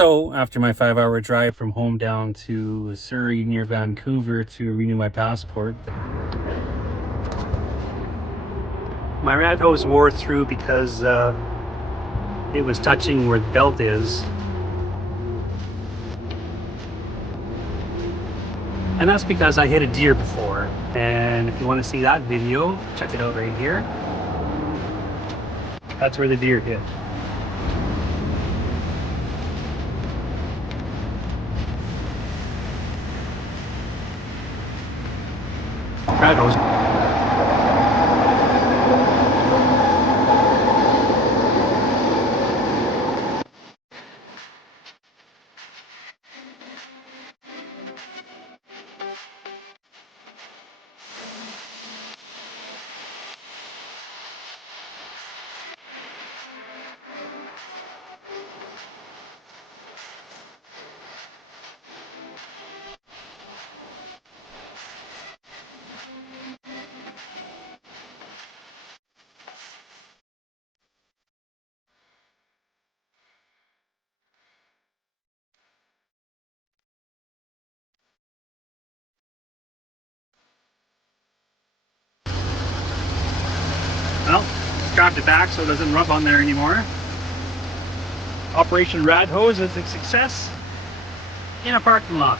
So after my 5-hour drive from home down to Surrey near Vancouver to renew my passport, my rad hose wore through because it was touching where the belt is. And that's because I hit a deer before. And if you want to see that video, check it out right here. That's where the deer hit. Rad hose. Well, grabbed it back so it doesn't rub on there anymore. Operation Rad Hose is a success in a parking lot.